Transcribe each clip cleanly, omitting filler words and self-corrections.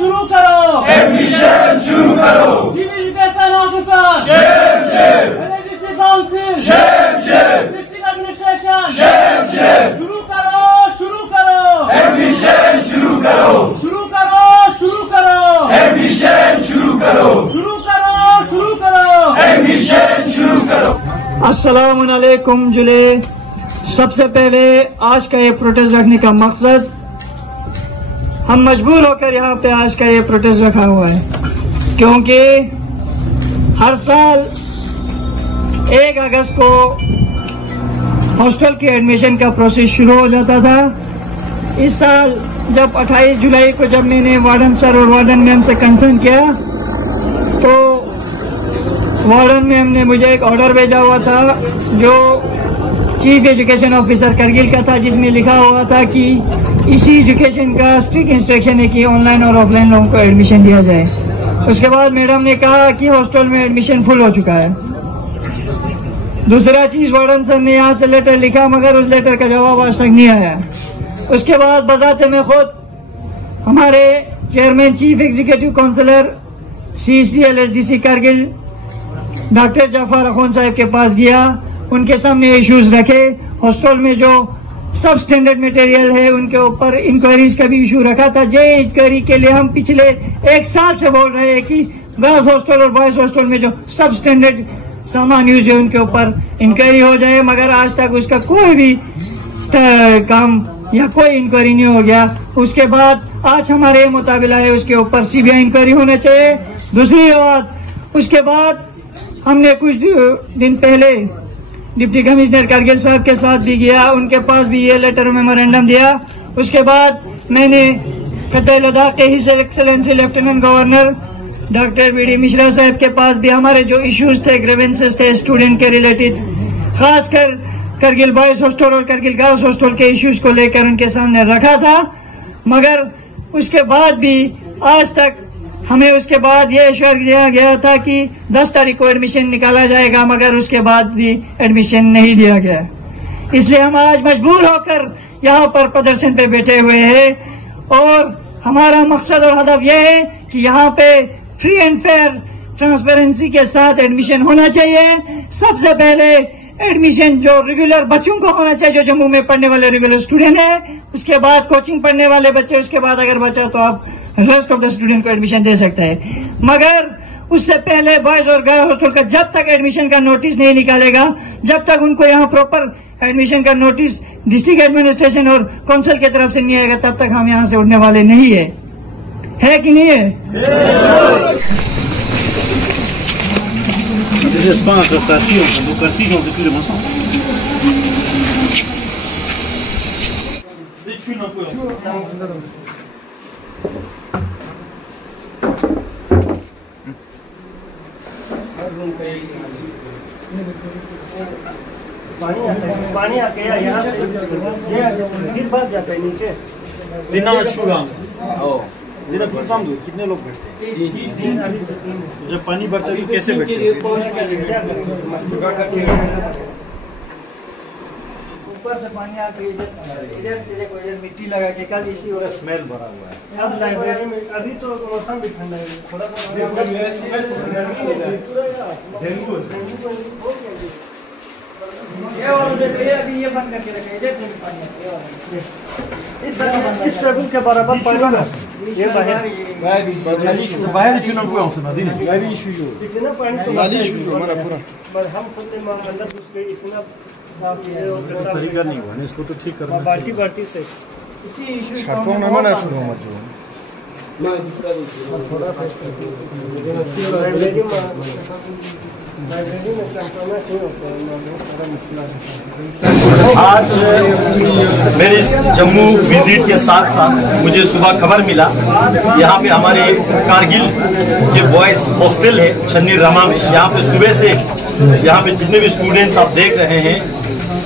शुरू करो, एडमिशन शुरू करो, सिविल एजुकेशन ऑफिसर, शेफ शेफ, एलएडीसी काउंसिल, शेफ शेफ, डिस्ट्रिक्ट एडमिनिस्ट्रेशन, शेफ शेफ, शुरू करो, शुरू करो, एडमिशन शुरू करो, शुरू करो, शुरू करो, एडमिशन शुरू करो, शुरू करो, शुरू करो, एडमिशन शुरू करो। अस्सलाम वालेकुम जुले। सबसे पहले आज का ये प्रोटेस्ट रखने का मकसद, हम मजबूर होकर यहाँ पे आज का ये प्रोटेस्ट रखा हुआ है, क्योंकि हर साल 1 अगस्त को हॉस्टल के एडमिशन का प्रोसेस शुरू हो जाता था। इस साल जब 28 जुलाई को जब मैंने वार्डन सर और वार्डन मैम से कंसर्न किया, तो वार्डन मैम ने मुझे एक ऑर्डर भेजा हुआ था जो चीफ एजुकेशन ऑफिसर करगिल का था, जिसमें लिखा हुआ था कि इसी एजुकेशन का स्ट्रिक्ट इंस्ट्रक्शन है कि ऑनलाइन और ऑफलाइन लोगों को एडमिशन दिया जाए। उसके बाद मैडम ने कहा कि हॉस्टल में एडमिशन फुल हो चुका है। दूसरा चीज, वार्डन सर ने यहाँ से लेटर लिखा, मगर उस लेटर का जवाब आज तक नहीं आया। उसके बाद बजाते में खुद हमारे chairman chief executive councillor CCLSDC Kargil doctor Jafar Akhoon साहब के पास गया, उनके सामने इश्यूज रखे। हॉस्टल में जो सब स्टैंडर्ड मटेरियल है उनके ऊपर इंक्वायरीज का भी इशू रखा था। जो इंक्वायरी के लिए हम पिछले 1 साल से बोल रहे हैं कि गर्ल्स हॉस्टल और बॉयज हॉस्टल में जो सब स्टैंडर्ड सामान यूज है उनके ऊपर इंक्वायरी हो जाए, मगर आज तक उसका कोई भी काम या कोई इंक्वायरी नहीं हो गया। उसके बाद आज हमारे मुताबिला है उसके ऊपर CBI इंक्वायरी होना चाहिए। दूसरी बात, उसके बाद हमने कुछ दिन पहले डिप्टी कमिश्नर करगिल साहब के साथ भी गया, उनके पास भी ये लेटर मेमोरेंडम दिया। उसके बाद मैंने खत्ते लद्दाख के his excellency lieutenant governor doctor BD Mishra साहब के पास भी हमारे जो इश्यूज थे, ग्रीवेंसेस थे स्टूडेंट के रिलेटेड, खासकर करगिल बॉयज हॉस्टल और करगिल गर्ल्स हॉस्टल के इश्यूज को लेकर उनके सामने रखा था। मगर उसके बाद भी आज तक हमें उसके बाद ये एश्योर दिया गया था कि 10 तारीख को एडमिशन निकाला जाएगा, मगर उसके बाद भी एडमिशन नहीं दिया गया। इसलिए हम आज मजबूर होकर यहाँ पर प्रदर्शन पे बैठे हुए हैं और हमारा मकसद और हदफ यह है कि यहाँ पे फ्री एंड फेयर ट्रांसपेरेंसी के साथ एडमिशन होना चाहिए। सबसे पहले एडमिशन जो रेगुलर बच्चों को होना चाहिए, जो जम्मू में पढ़ने वाले रेगुलर स्टूडेंट है। उसके बाद कोचिंग पढ़ने वाले बच्चे, उसके बाद अगर बचा तो आप रेस्ट ऑफ द स्टूडेंट को एडमिशन दे सकते हैं। मगर उससे पहले बॉयज और गर्ल्स हॉस्टल का जब तक एडमिशन का नोटिस नहीं निकालेगा, जब तक उनको यहाँ प्रॉपर एडमिशन का नोटिस डिस्ट्रिक्ट एडमिनिस्ट्रेशन और काउंसिल की तरफ से नहीं आएगा, तब तक हम यहाँ से उठने वाले नहीं है कि नहीं है? पानी आके यहाँ गिर भाग जाता है नीचे। कितने लोग बैठते हैं? जब पानी बढ़ता है तो कैसे बैठते हैं? ऊपर से पानी आके इधर से मिट्टी लगा के कल इसी वजह स्मेल भरा हुआ है। अब लाइब्रेरी में अभी तो मौसम भी ठंडा है, थोड़ा अभी ये बंद करके रखे, इधर से पानी इस टेबल के बराबर पड़ेगा ना ये बाहर चुनाव हुआ उसमें दिन इतना पानी तो हमारा पूरा, पर हम खुद ने अंदर उसके इतना साफ तरीका नहीं हुआ, इसको तो ठीक करना बाल्टी से इसी इशू छापों ना मना शुरू मत जो थोड़ा लाइब्रेरी में कंट्रोल नहीं होता है, बहुत सारा मसला है। आज मेरे जम्मू विजिट के साथ साथ मुझे सुबह खबर मिला, यहाँ पे हमारे कारगिल के बॉयज हॉस्टल है छन्नी रमा में, यहाँ पे सुबह से यहाँ पे जितने भी स्टूडेंट्स आप देख रहे हैं,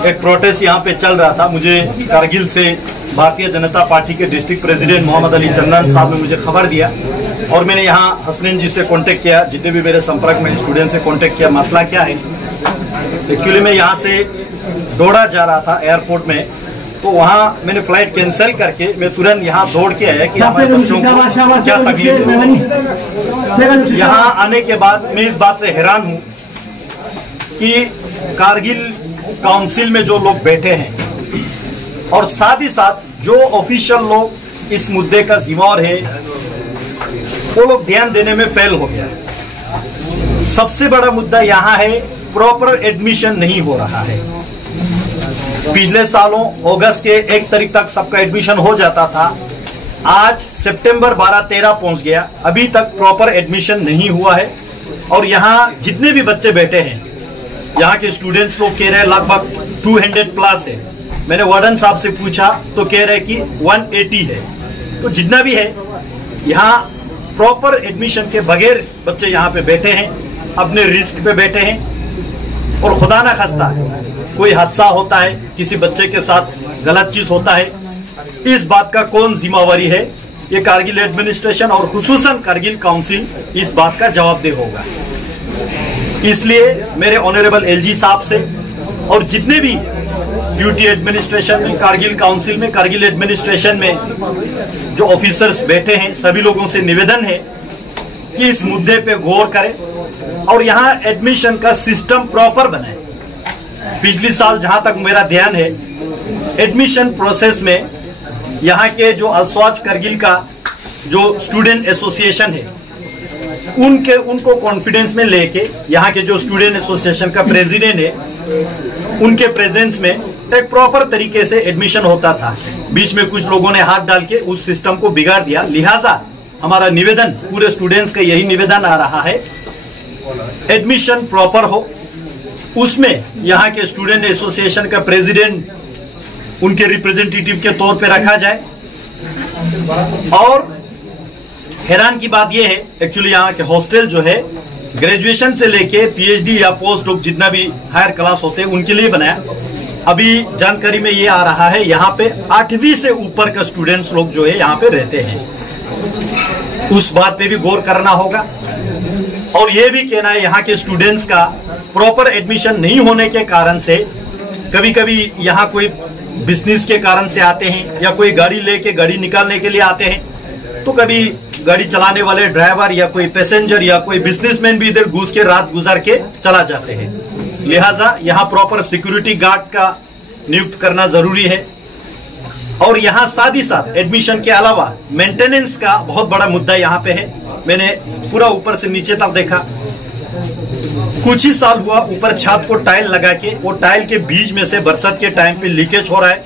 एक प्रोटेस्ट यहाँ पे चल रहा था। मुझे कारगिल से भारतीय जनता पार्टी के डिस्ट्रिक्ट प्रेसिडेंट मोहम्मद अली चंदन साहब ने मुझे खबर दिया और मैंने यहाँ हसनैन जी से कांटेक्ट किया, जितने भी मेरे संपर्क में स्टूडेंट से कांटेक्ट किया, मसला क्या है। एक्चुअली मैं यहाँ से डोडा जा रहा था एयरपोर्ट में, तो वहाँ मैंने फ्लाइट कैंसिल करके मैं तुरंत यहाँ दौड़ के आया कि हमारे बच्चों को क्या तकलीफ है। यहाँ आने के बाद मैं इस बात से हैरान हूँ कि कारगिल काउंसिल में जो लोग बैठे हैं और साथ ही साथ जो ऑफिशियल लोग इस मुद्दे का जिम्मेवार है वो लोग ध्यान देने में फेल हो गया। सबसे बड़ा मुद्दा यहाँ है प्रॉपर एडमिशन नहीं हो रहा है। पिछले सालों अगस्त के 1 तारीख तक सबका एडमिशन हो जाता था, आज सितंबर 12-13 पहुंच गया, अभी तक प्रॉपर एडमिशन नहीं हुआ है। और यहाँ जितने भी बच्चे बैठे हैं, यहाँ के स्टूडेंट्स लोग कह रहे हैं लगभग 200 प्लस है। मैंने वार्डन साहब से पूछा तो कह रहे कि 180 है। तो जितना भी है यहाँ प्रॉपर एडमिशन के बगैर बच्चे यहाँ पे बैठे हैं, अपने रिस्क पे बैठे हैं। और खुदा ना खास्ता कोई हादसा होता है, किसी बच्चे के साथ गलत चीज होता है, इस बात का कौन जिम्मेवारी है? ये कारगिल एडमिनिस्ट्रेशन और खुसूसन कारगिल काउंसिल इस बात का जवाबदेह होगा। इसलिए मेरे ऑनरेबल एलजी साहब से और जितने भी ड्यूटी एडमिनिस्ट्रेशन में, कारगिल काउंसिल में, कारगिल एडमिनिस्ट्रेशन में जो ऑफिसर्स बैठे हैं, सभी लोगों से निवेदन है कि इस मुद्दे पे गौर करें और यहाँ एडमिशन का सिस्टम प्रॉपर बनाए। पिछली साल जहां तक मेरा ध्यान है, एडमिशन प्रोसेस में यहाँ के जो अल्सवाज करगिल का जो स्टूडेंट एसोसिएशन है, उनको कॉन्फिडेंस में लेके यहाँ के जो स्टूडेंट एसोसिएशन का प्रेसिडेंट है, उनके प्रेजेंस में एक प्रॉपर तरीके से एडमिशन होता था। बीच में कुछ लोगों ने हाथ डाल के उस सिस्टम को बिगाड़ दिया। लिहाजा हमारा निवेदन, पूरे स्टूडेंट्स का यही निवेदन आ रहा है, एडमिशन प्रॉपर हो, उसमें यहाँ के स्टूडेंट एसोसिएशन का प्रेसिडेंट उनके रिप्रेजेंटेटिव के तौर पे रखा जाए। और हैरान की बात यह है, एक्चुअली यहाँ के हॉस्टल जो है ग्रेजुएशन से लेके पीएचडी या पोस्ट डॉक जितना भी हायर क्लास होते हैं उनके लिए बनाया। अभी जानकारी में ये आ रहा है यहाँ पे 8वीं से ऊपर का स्टूडेंट्स लोग जो है यहाँ पे रहते हैं, उस बात पे भी गौर करना होगा। और ये भी कहना है यहाँ के स्टूडेंट्स का प्रॉपर एडमिशन नहीं होने के कारण से कभी कभी यहाँ कोई बिजनेस के कारण से आते हैं या कोई गाड़ी लेके गाड़ी निकालने के लिए आते हैं, तो कभी गाड़ी चलाने वाले ड्राइवर या कोई पैसेंजर या कोई बिजनेसमैन भी इधर घुस के रात गुजार के चला जाते हैं। लिहाजा यहाँ प्रॉपर सिक्योरिटी गार्ड का नियुक्त करना जरूरी है। और यहाँ साथ ही साथ एडमिशन के अलावा मेंटेनेंस का बहुत बड़ा मुद्दा यहाँ पे है। मैंने पूरा ऊपर से नीचे तक देखा, कुछ ही साल हुआ ऊपर छत को टाइल लगा के, वो टाइल के बीच में से बरसात के टाइम पे लीकेज हो रहा है।